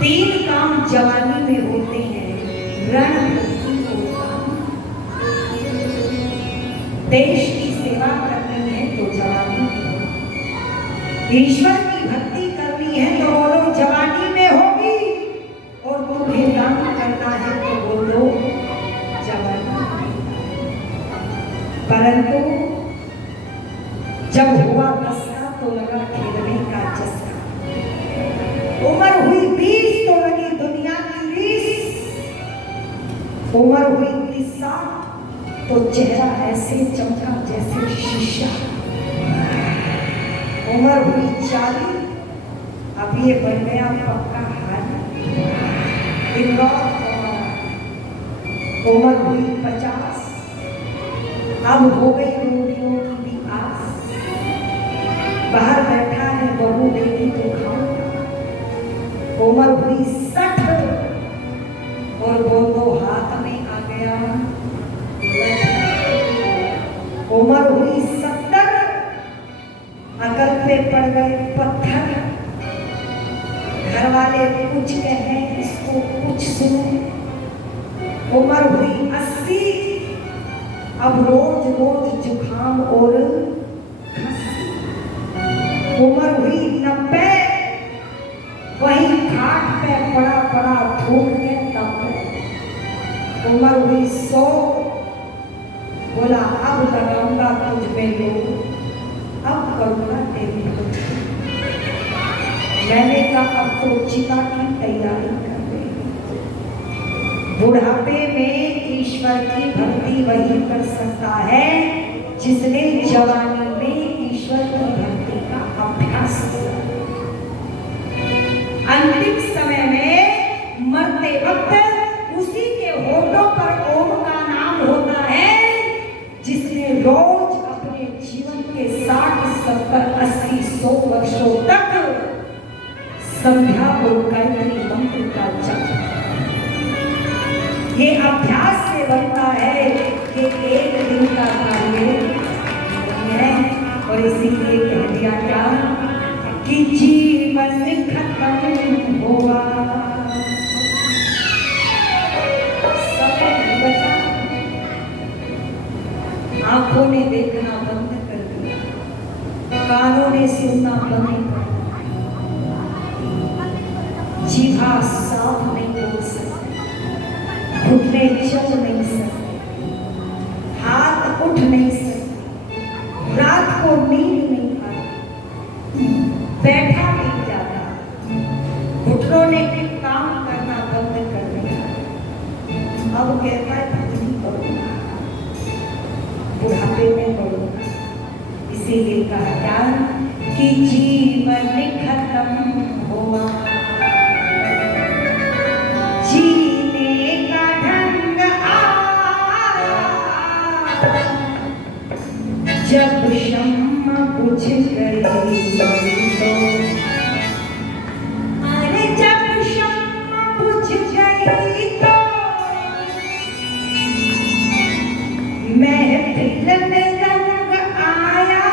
तीन काम जवानी में होते हैं, रण भक्ति को काम। देश की सेवा करनी है तो जवानी में हो, ईश्वर की भक्ति करनी है तो बोलो जवानी में होगी, और तुम्हें काम करना है तो बोलो जवानी में। परंतु जब हुआ 10 का तो लगा खेलने का चस्का, उम्र हुई 20 तो लगी दुनिया की रीस, उम्र हुई 30 साल तो चेहरा ऐसे चमका जैसे शीशा, उम्र हुई 40 अब ये बन गया पक्का हाल। उम्र हुई 50 अब हो गई रोटियों की भी आस, बाहर बैठा है बहू देगी तो खाऊंगा। उम्र हुई 60 और वो हाथ में आ गया। उम्र हुई 70 अकल पे पड़ गए पत्थर, घर वाले कुछ कहें इसको कुछ सुने। उम्र हुई 80 अब रोज रोज जुखाम और खांसी। उम्र हुई 90 वहीं खाट पे पड़ा पड़ा ठोक के तब। उम्र हुई 100 बोला अब लगाऊंगा तुझ में लोग, अब करूंगा तेरी भक्ति। मैंने कहा अब तो चिता की तैयारी कर रही। बुढ़ापे में ईश्वर की भक्ति वही कर सकता है जिसने जवानी में ईश्वर की भक्ति का अभ्यास किया। अंतिम समय में मरते वक्त उसी के होठों पर ओम का नाम होता है जिसने रोज अपने जीवन के 60, 70, 80, 100 वर्षों तक संध्या और गायत्री मंत्र का जप। ये अभ्यास से बनता है कि एक दिन का कार्य है, और इसीलिए कह दिया क्या कि जीवन खत्म हुआ, समय नहीं बचा। आंखों ने देखना बंद कर दिया, कानों ने सुनना बंद कर दिया, जीवा साफ नहीं बोल सकते, घुटने चल नहीं सकते, हाथ उठ नहीं सकते, रात को नींद नहीं आती, बैठा नहीं जाता, घुटनों ने काम करना बंद कर दिया। अब कहता है नहीं करूंगा, बुढ़ापे में करूंगा। इसीलिए कहा क्या कि जीवन खत्म हुआ, जीने का ढंग आया, जब शम्मा बुझ गई तो, अरे जब शम्मा बुझ गई तो महफिल में रंग आया,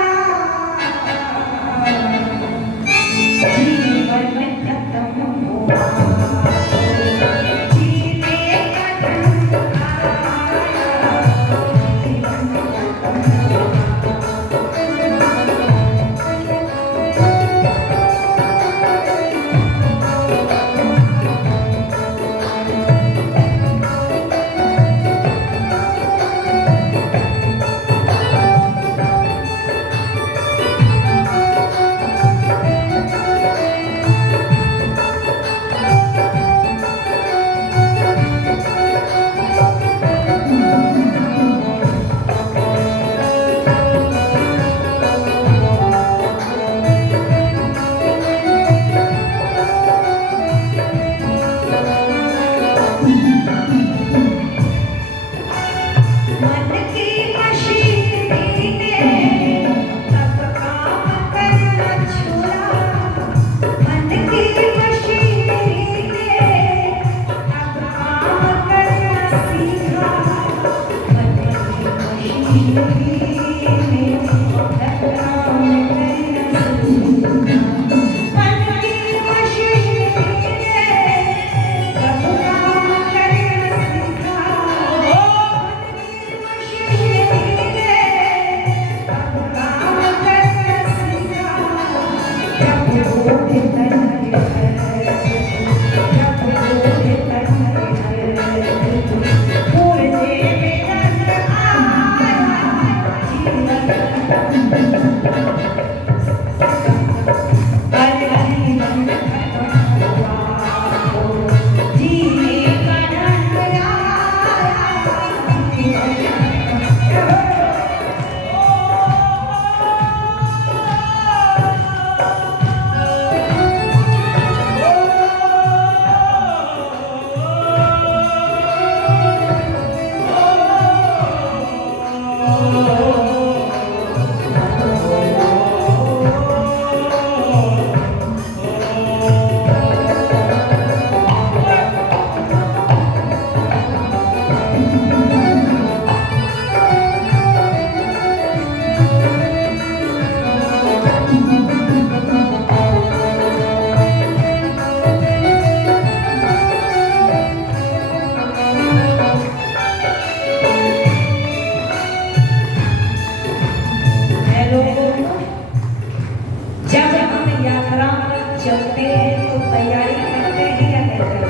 हैं तो तैयारी करते हैं या नहीं करते?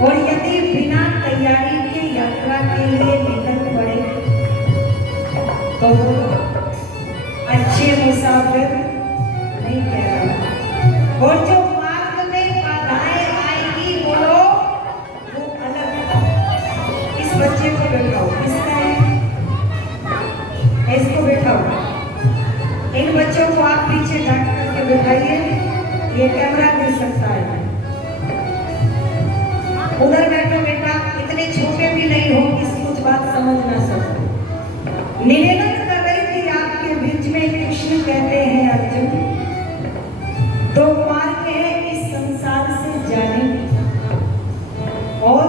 और यदि बिना तैयारी के यात्रा के लिए निकल पड़े तो अच्छे मुसाफिर नहीं कह रहा। और जो मार्ग में बाधाएं आएगी बोलो वो अलग। इस बच्चे को बैठाओ, किसका है? इसको बैठाओ। इन बच्चों को आप पीछे ढक करके बैठाइए, ये कैमरा देख सकता है। उधर बैठो बेटा, इतने छोटे भी नहीं हो कि कुछ बात समझ ना सको। निवेदन कर रही थी आपके बीच में, कृष्ण कहते हैं अर्जुन, दो मार्ग है इस संसार से जाने, और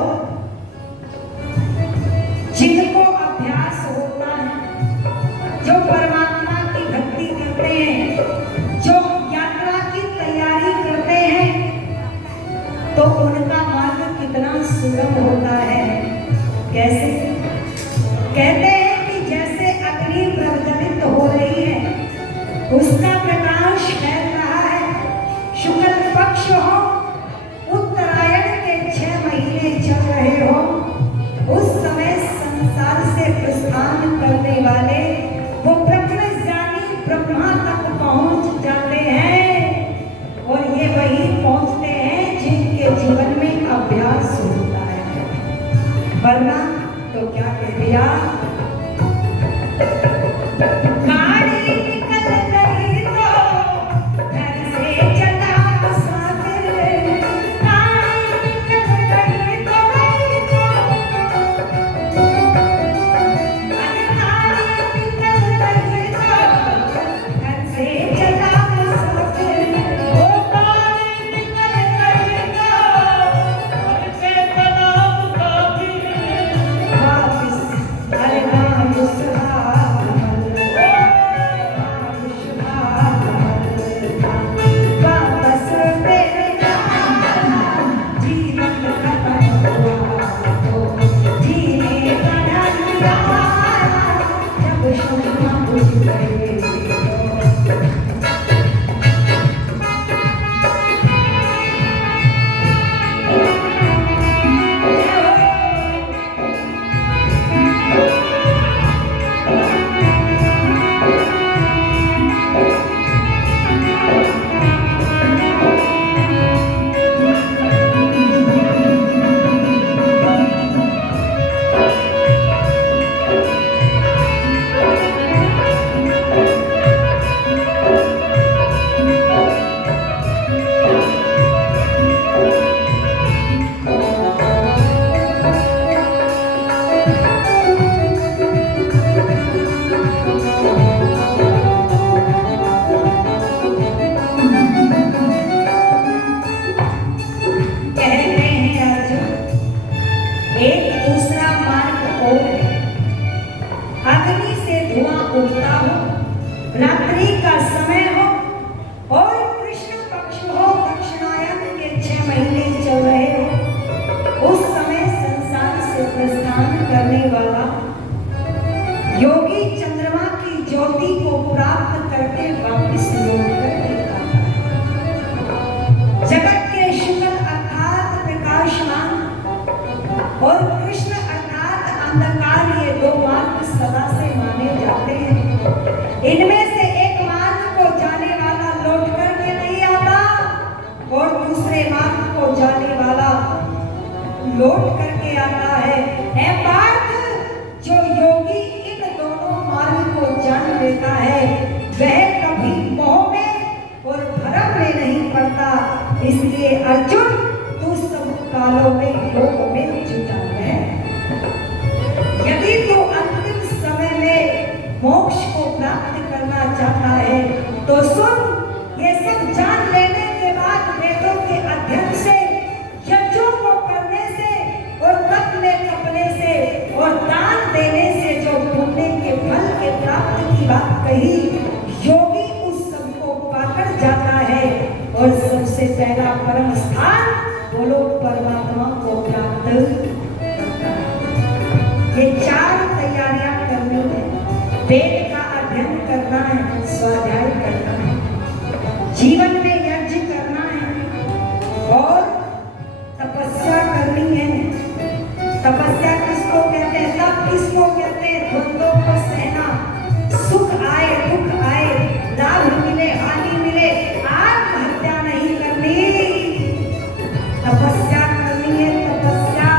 जिनको अभ्यास होता है, जो परमात्मा की भक्ति करते हैं, जो यात्रा की तैयारी करते हैं, तो उनका मार्ग कितना सुगम होता है। कैसे? कहते हैं कि जैसे अग्नि प्रज्वलित हो रही है, उसका प्रकाश फैल रहा है, शुक्ल पक्ष हो, उत्तरायण के 6 महीने चल रहे हो, उस समय संसार से प्रस्थान करने वाले वो ब्रह्मज्ञानी ब्रह्मा तक पहुंच जाते हैं। और ये वही पहुंचते हैं जिनके जीवन में अभ्यास होता है। वरना तो क्या कह दिया, गाड़ी निकल गई तो घर से चला मुसाफिर, गाड़ी निकल गई तो गाड़ी निकल गई तो घर से चला मुसाफिर, ओ गाड़ी निकल गई तो घर से चला मुसाफिर, वापिस अरे वापिस वापस तेरे जीवन खत्म हुआ तो जीने का दिया, जब शुमा बुझ गए। कहते हैं अर्जुन, एक दूसरा मार्ग और है। अग्नि से धुआं उठता हो, रात्रि का समय हो, और कृष्ण पक्ष हो, दक्षिणायन के 6 महीने चल रहे हो, उस समय संसार से प्रस्थान करने वाला योगी चंद्रमा की ज्योति को प्राप्त करके वापिस लौट कर देता है। जगत के शुक्ल अर्थात प्रकाशमान और कृष्ण अर्थात अंधकार, ये 2 मार्ग सदा से माने जाते हैं। इनमें से एक मार्ग को जाने वाला लौट करके नहीं आता, और दूसरे मार्ग को जाने वाला लौट करके आता है। ऐ पार्थ, जो योगी इन दोनों मार्ग को जान लेता है, वह कभी मोह में और भ्रम में नहीं पड़ता। इसलिए अर्जुन, तू सब कालों में योग में जुटा है। यदि तू अंतिम समय में मोक्ष को प्राप्त करना चाहता है तो सुन, ये सब जान लेने के बाद वेदों के अध्ययन से, यज्ञों को करने से, और तप में तपने से, और दान देने से जो पुण्य के फल के प्राप्त की बात कही, योगी उस सब को पाकर जाता है और सबसे पहला परम स्थान बोलो परमात्मा को प्राप्त करता है। ये 4 तैयारियां करनी है। वेद का अध्ययन करना है, स्वाध्याय करना है, जीवन में यज्ञ करना तपस्या करनी है, तपस्या।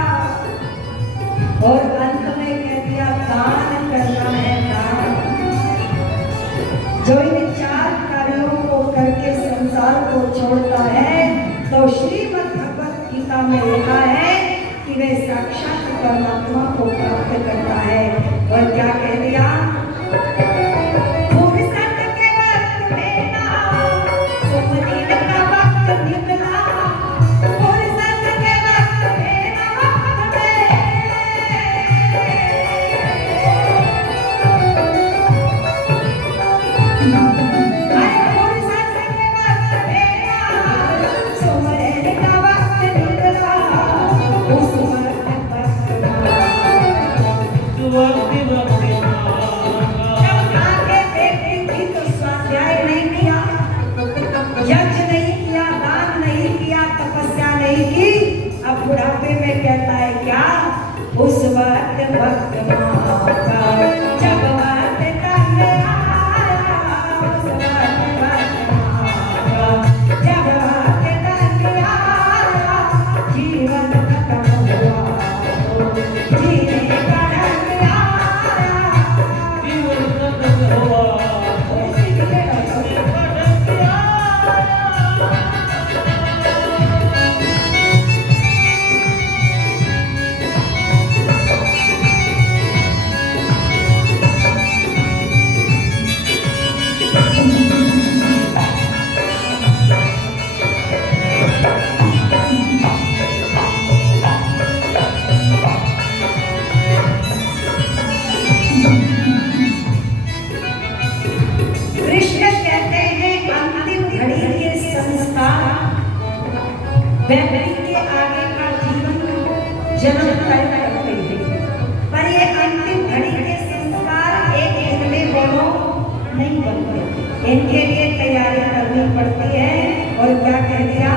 और अंत में कह दिया दान करना है, दान। जो इन 4 कार्यों को करके संसार को छोड़ता है तो श्रीमद् भगवत गीता में लिखा है कि वे साक्षात परमात्मा को प्राप्त करता है। और क्या कह दिया? फुर्सत के वक्त में ना, सुखनींद का वक्त निकला, फुर्सत के वक्त में ना, वक्त सुमरन का वक्त निकला, उस वक्त जब आगे देखी थी तो स्वाध्याय नहीं किया, यज्ञ नहीं किया, दान नहीं किया, तपस्या नहीं की। अब बुढ़ापे में कहता है क्या? उस वक्त का जब वक्त करने आया, उस वक्त का जब वक्त करने आया, जीवन खत्म हुआ, जीने का ढंग आया, जीवन खत्म हुआ। कृष्ण कहते हैं अंतिम घड़ी के संस्कार व्यक्ति के आगे का जीवन जन्म तय करते हैं, पर ये अंतिम घड़ी के संस्कार एक दिन में दोनों नहीं बनते, इनके लिए तैयारी करनी पड़ती है। और क्या कह दिया?